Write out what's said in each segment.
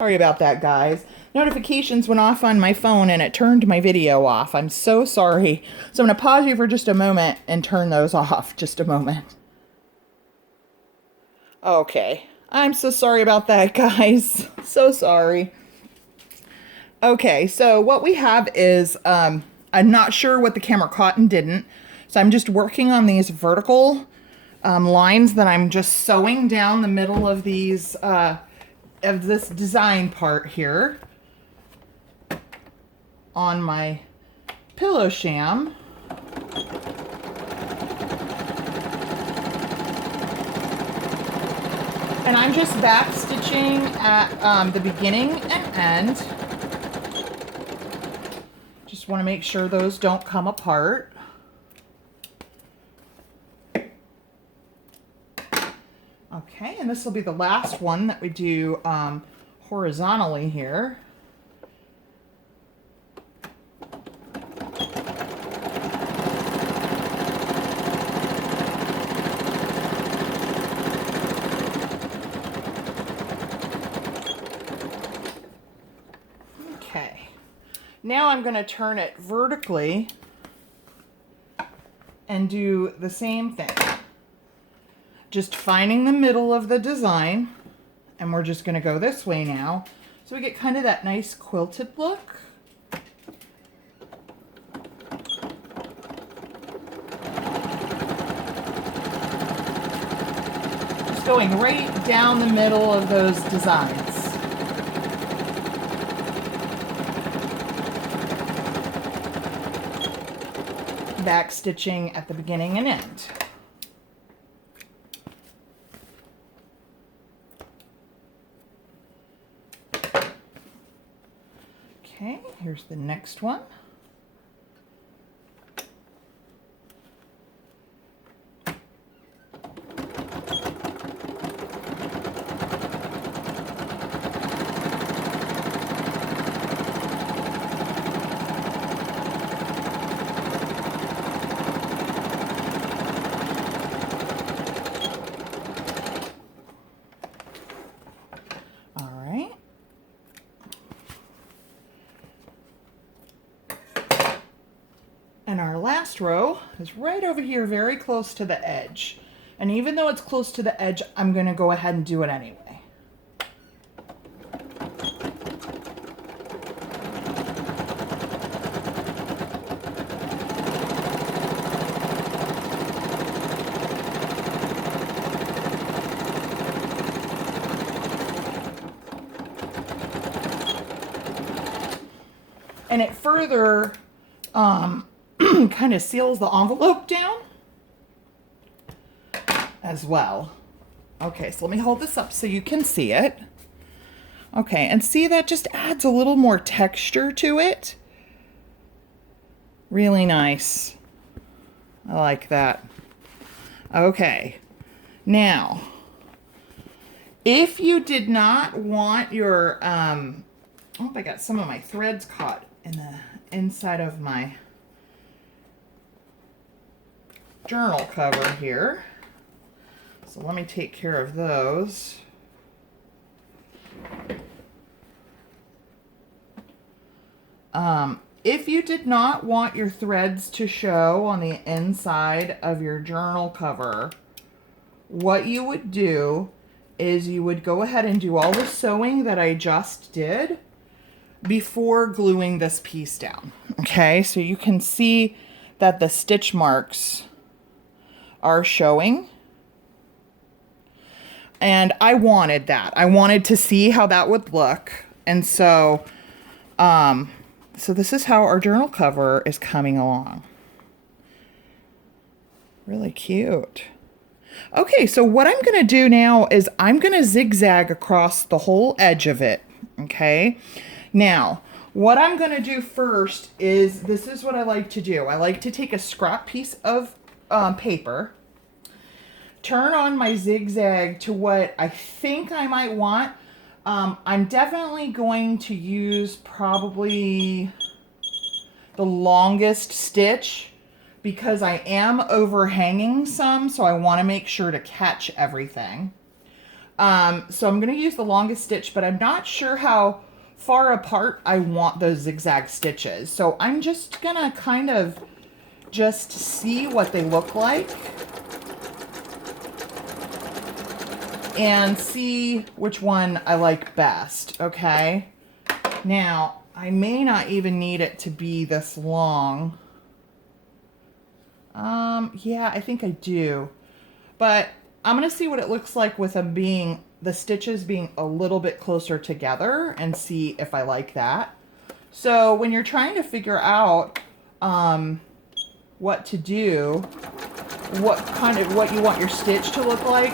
Sorry about that, guys. Notifications went off on my phone and it turned my video off. I'm so sorry. So I'm going to pause you for just a moment and turn those off. Just a moment. Okay. I'm so sorry about that, guys. So sorry. Okay, so what we have is, I'm not sure what the camera caught and didn't. So I'm just working on these vertical lines that I'm just sewing down the middle of these of this design part here on my pillow sham. And I'm just back stitching at the beginning and end. Just want to make sure those don't come apart. Okay, and this will be the last one that we do horizontally here. Okay, now I'm going to turn it vertically and do the same thing. Just finding the middle of the design, and we're just going to go this way now, so we get kind of that nice quilted look. Just going right down the middle of those designs. Back stitching at the beginning and end. Okay, here's the next one. All right. And our last row is right over here, very close to the edge. And even though it's close to the edge, I'm going to go ahead and do it anyway. And it further kind of seals the envelope down as well. Okay, so let me hold this up so you can see it. Okay, and see, that just adds a little more texture to it. Really nice. I like that. Okay, now, if you did not want your, oh, I got some of my threads caught in the inside of my journal cover here. So let me take care of those. If you did not want your threads to show on the inside of your journal cover, what you would do is you would go ahead and do all the sewing that I just did before gluing this piece down. Okay, so you can see that the stitch marks are showing. And I wanted that. I wanted to see how that would look. And so, so this is how our journal cover is coming along. Really cute. Okay, so what I'm going to do now is I'm going to zigzag across the whole edge of it. Okay. Now, what I'm going to do first is, this is what I like to do. I like to take a scrap piece of paper, turn on my zigzag to what I think I might want. I'm definitely going to use probably the longest stitch because I am overhanging some, so I want to make sure to catch everything. So I'm going to use the longest stitch, but I'm not sure how far apart I want those zigzag stitches. So I'm just going to kind of just see what they look like and see which one I like best, okay? Now, I may not even need it to be this long. Yeah, I think I do. But I'm going to see what it looks like with them being, the stitches being a little bit closer together and see if I like that. So when you're trying to figure out what to do, what you want your stitch to look like,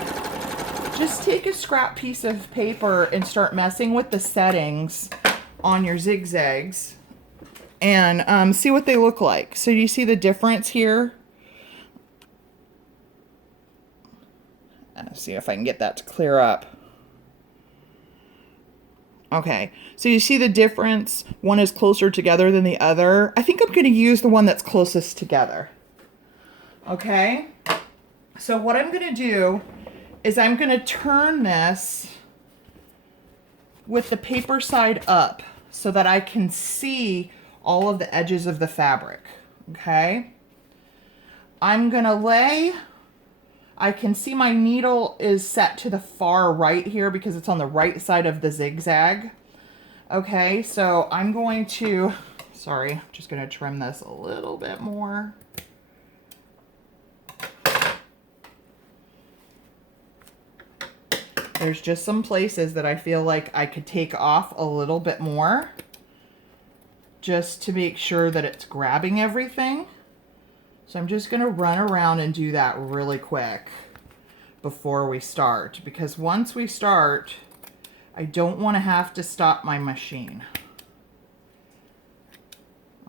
just take a scrap piece of paper and start messing with the settings on your zigzags and see what they look like. So you see the difference here? Let's see if I can get that to clear up. Okay, so you see the difference? One is closer together than the other. I think I'm going to use the one that's closest together. Okay, so what I'm going to do is I'm going to turn this with the paper side up so that I can see all of the edges of the fabric. Okay, I'm going to lay, I can see my needle is set to the far right here because it's on the right side of the zigzag. Okay, so I'm going to, sorry, just going to trim this a little bit more. There's just some places that I feel like I could take off a little bit more just to make sure that it's grabbing everything. So I'm just going to run around and do that really quick before we start, because once we start, I don't want to have to stop my machine.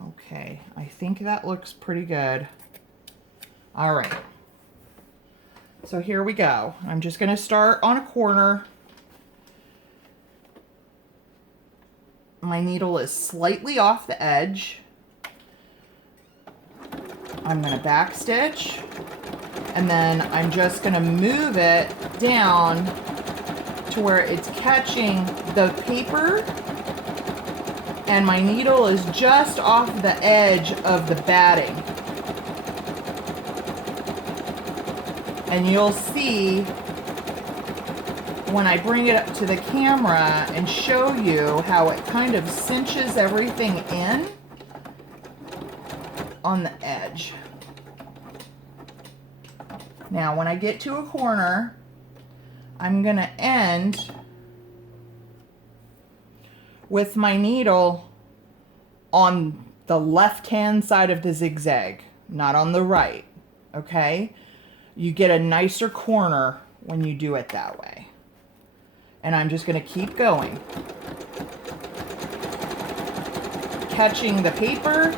Okay, I think that looks pretty good. All right. So here we go. I'm just going to start on a corner. My needle is slightly off the edge. I'm going to back stitch, and then I'm just going to move it down to where it's catching the paper, and my needle is just off the edge of the batting. And you'll see when I bring it up to the camera and show you how it kind of cinches everything in on the edge. Now, when I get to a corner, I'm going to end with my needle on the left-hand side of the zigzag, not on the right, okay? You get a nicer corner when you do it that way. And I'm just going to keep going, catching the paper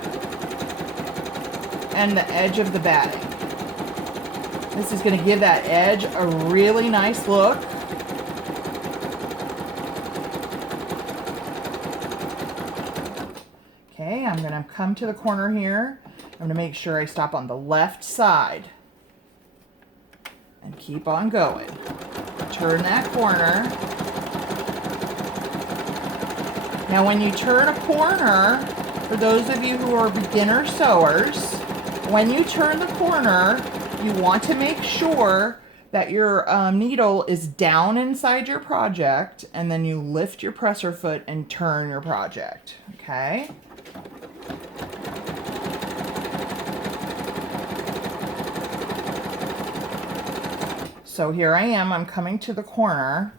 and the edge of the batting. This is going to give that edge a really nice look. Okay, I'm going to come to the corner here. I'm going to make sure I stop on the left side and keep on going. Turn that corner. Now when you turn a corner, for those of you who are beginner sewers, when you turn the corner, you want to make sure that your needle is down inside your project, and then you lift your presser foot and turn your project, okay? So here I am, I'm coming to the corner.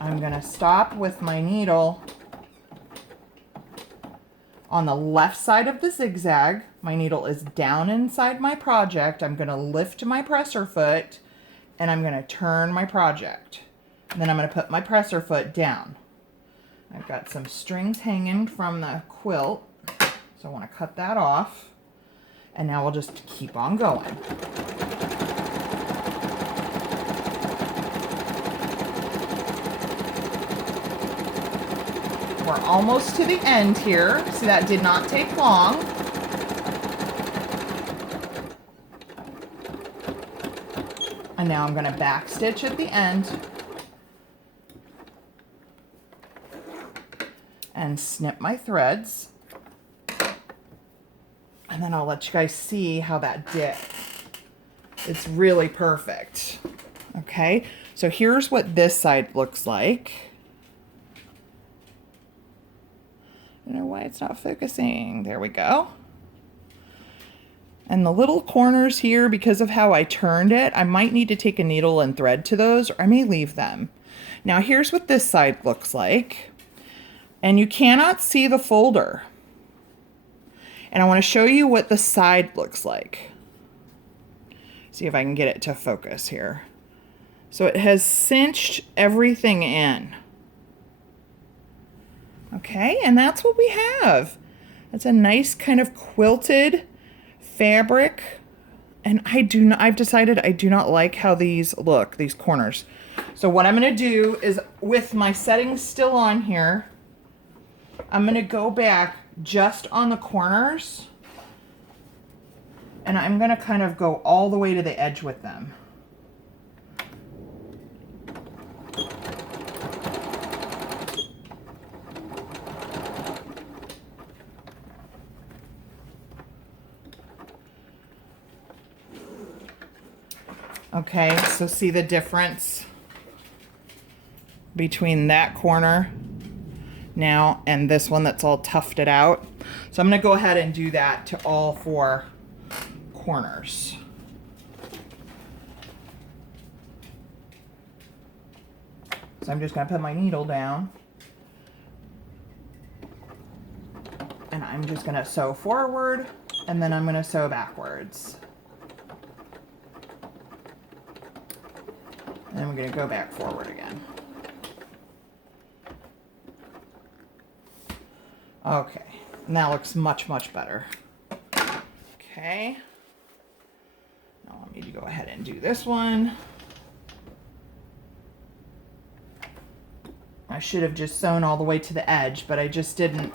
I'm going to stop with my needle on the left side of the zigzag. My needle is down inside my project. I'm going to lift my presser foot and I'm going to turn my project. And then I'm going to put my presser foot down. I've got some strings hanging from the quilt, so I want to cut that off. And now we'll just keep on going. We're almost to the end here, so that did not take long. And now I'm going to back stitch at the end and snip my threads. And then I'll let you guys see how that did. It's really perfect. Okay, so here's what this side looks like. I don't know why it's not focusing. There we go. And the little corners here, because of how I turned it, I might need to take a needle and thread to those, or I may leave them. Now here's what this side looks like. And you cannot see the folder. And I want to show you what the side looks like. See if I can get it to focus here. So it has cinched everything in. Okay, and that's what we have. It's a nice kind of quilted fabric. And I've decided I do not like how these look, these corners. So what I'm gonna do is, with my settings still on here, I'm gonna go back just on the corners, and I'm gonna kind of go all the way to the edge with them. Okay, so see the difference between that corner now and this one that's all tufted out. So I'm going to go ahead and do that to all 4 corners. So I'm just going to put my needle down, and I'm just going to sew forward, and then I'm going to sew backwards. And then we're going to go back forward again. Okay, and that looks much, much better. Okay. Now I need to go ahead and do this one. I should have just sewn all the way to the edge, but I just didn't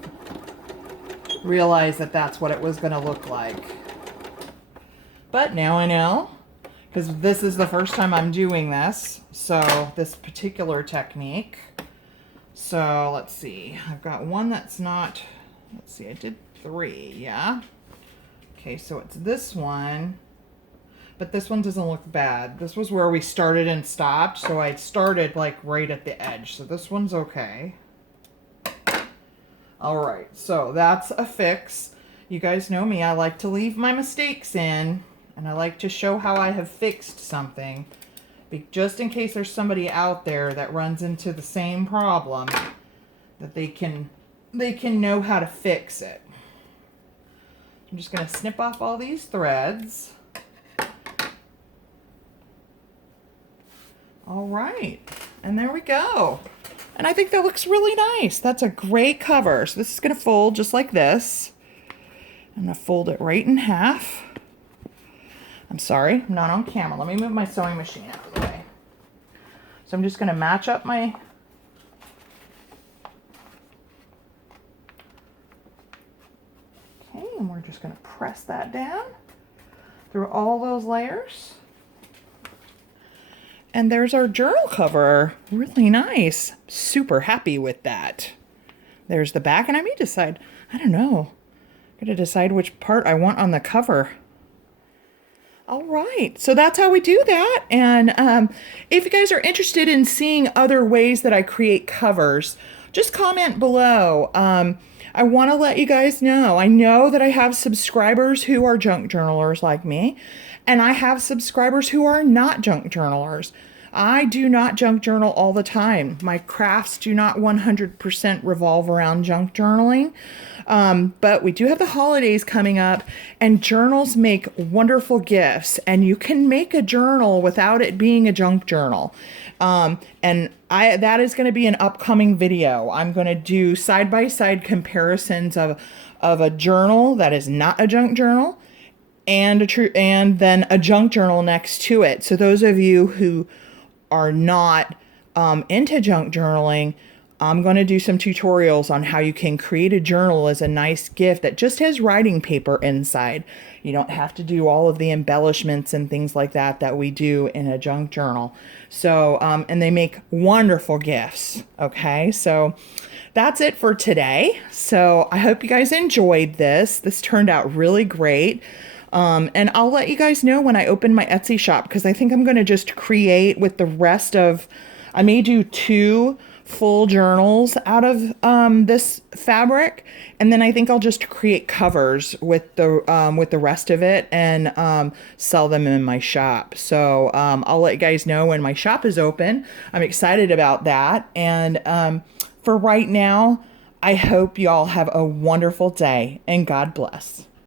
realize that that's what it was going to look like. But now I know, because this is the first time I'm doing this, so this particular technique. So let's see, I've got one that's not, let's see, I did 3, yeah? Okay, so it's this one, but this one doesn't look bad. This was where we started and stopped, so I started like right at the edge, so this one's okay. All right, so that's a fix. You guys know me, I like to leave my mistakes in, and I like to show how I have fixed something, just in case there's somebody out there that runs into the same problem, that they can know how to fix it. I'm just going to snip off all these threads. All right, and there we go. And I think that looks really nice. That's a great cover. So this is going to fold just like this. I'm going to fold it right in half. I'm sorry, I'm not on camera. Let me move my sewing machine out of the way. So I'm just going to match up my okay, and we're just going to press that down through all those layers. And there's our journal cover. Really nice. Super happy with that. There's the back, and I may decide, I don't know. I'm going to decide which part I want on the cover. All right, so that's how we do that. And if you guys are interested in seeing other ways that I create covers, just comment below. I want to let you guys know, I know that I have subscribers who are junk journalers like me, and I have subscribers who are not junk journalers. I do not junk journal all the time. My crafts do not 100% revolve around junk journaling. But we do have the holidays coming up, and journals make wonderful gifts, and you can make a journal without it being a junk journal. And that is going to be an upcoming video. I'm going to do side-by-side comparisons of a journal that is not a junk journal and then a junk journal next to it. So those of you who are not into junk journaling, I'm going to do some tutorials on how you can create a journal as a nice gift that just has writing paper inside. You don't have to do all of the embellishments and things like that that we do in a junk journal. So, and they make wonderful gifts. Okay, so that's it for today. So I hope you guys enjoyed this. This turned out really great. And I'll let you guys know when I open my Etsy shop, because I think I'm going to just create with the rest of, I may do 2 full journals out of this fabric, and then I think I'll just create covers with the rest of it and sell them in my shop. So I'll let you guys know when my shop is open. I'm excited about that. And for right now, I hope y'all have a wonderful day, and God bless.